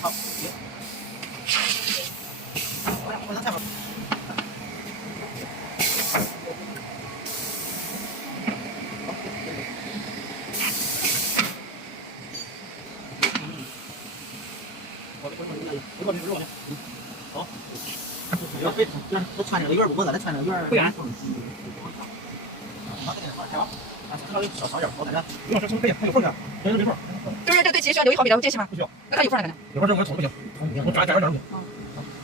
好，行。我能菜吗？好。都穿这个圆脖子，再穿这个圆。不远。少点，我感觉不用这可以，它有缝的，有缝。就是这对齐需要留1毫米的间隙吗？不需要。那它有缝的感觉。有缝这我瞅不行，我抓点。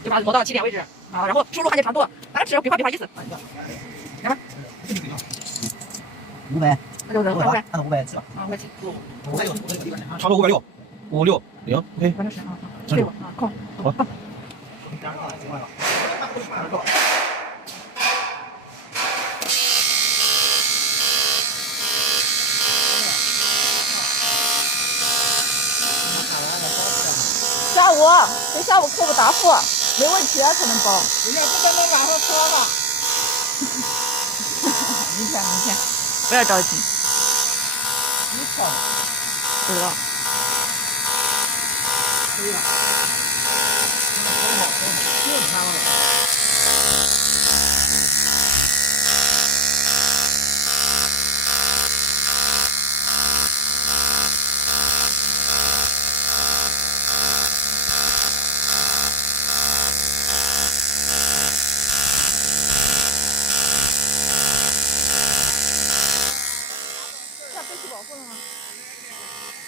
就把它磨到起点为止啊，然后输入焊接长度，咱这笔画意思。来吧。500，那就500，按500是吧？啊，560，差不多560，560，OK。对吧？啊，空。好。下午客户答复没问题才能包。人家不能晚上说吧？明天，不要着急。你说吗？不知道。对呀。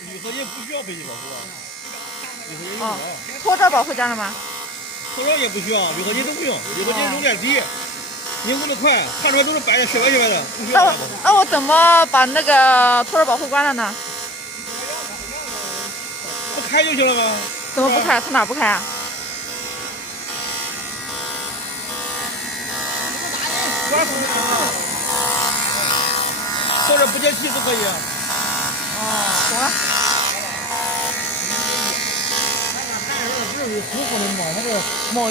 铝合金不需要背气保护啊。哦，脱罩保护加了吗？脱罩也不需要，铝合金都不用，铝合金熔点低，凝固的快，看出来都是白的，雪白的，不需要。那我怎么把那个脱罩保护关了呢？不开就行了吗？怎么不开？从哪不开啊？或者不接气都可以。哦，懂了。就是舒服的冒，它这冒了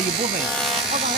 一部分。我刚才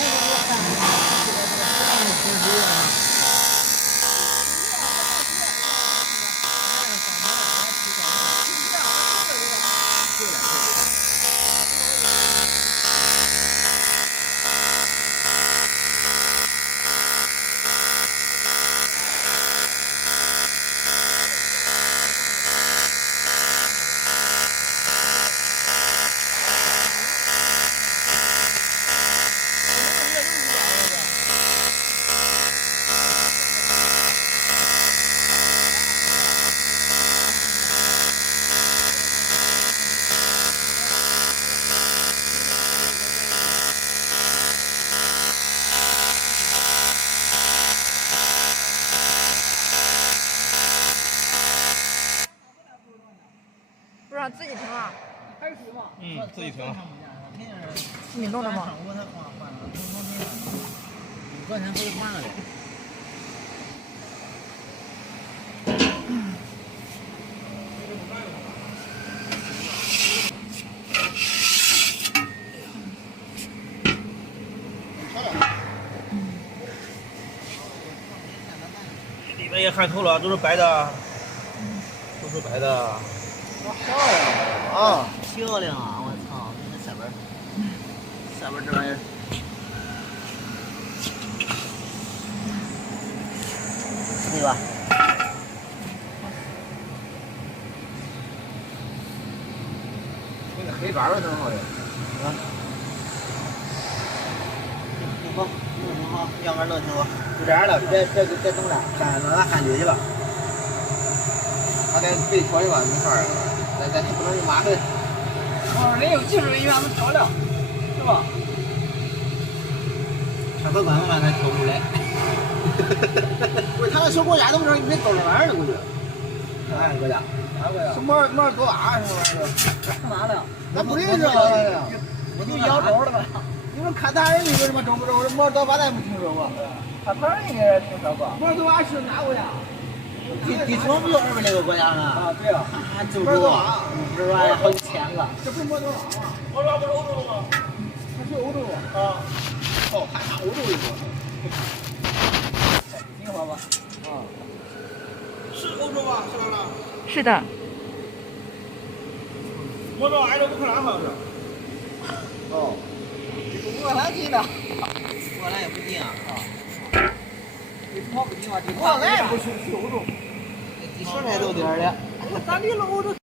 不让自己停啊？还有水吗？自己停。你弄的吗？昨天不是换了的。里面也焊透了，都是白的。漂亮啊！漂亮啊！我操，那下边这玩意儿，对吧？那个黑板儿挺好的，啊，挺好，挺好，样板弄挺好，就这样了，别动了，让它焊进去吧。他得背锹去吧，没法儿，咱不能用马粪。人有技术，因为他们漂亮，是吧？他都干嘛他挑不出来？不是，他那小国家都是没高这玩意儿的，估计。哪个国家？是摩尔多瓦什么玩意儿？上哪了？那不认识啊，我就摇头了吧？你们卡塔尔那个什么中不中？摩尔多瓦咱没听说过。卡塔尔应该听说过。摩尔多瓦是哪国家？地球不就200来个国家吗？啊，对啊，还这么多，不是说好几千个。这不是摩尔多瓦吗？摩尔多瓦不是欧洲的吗？它是欧洲啊。哦，还差欧洲一个。挺好吧？啊。是欧洲吧？是不是？是的。我这挨着5克拉好像是。哦。5克拉斤的。5克拉也不低啊。你跑不低嘛？5克拉也不是5重。几10来都点儿的。咱离了我这。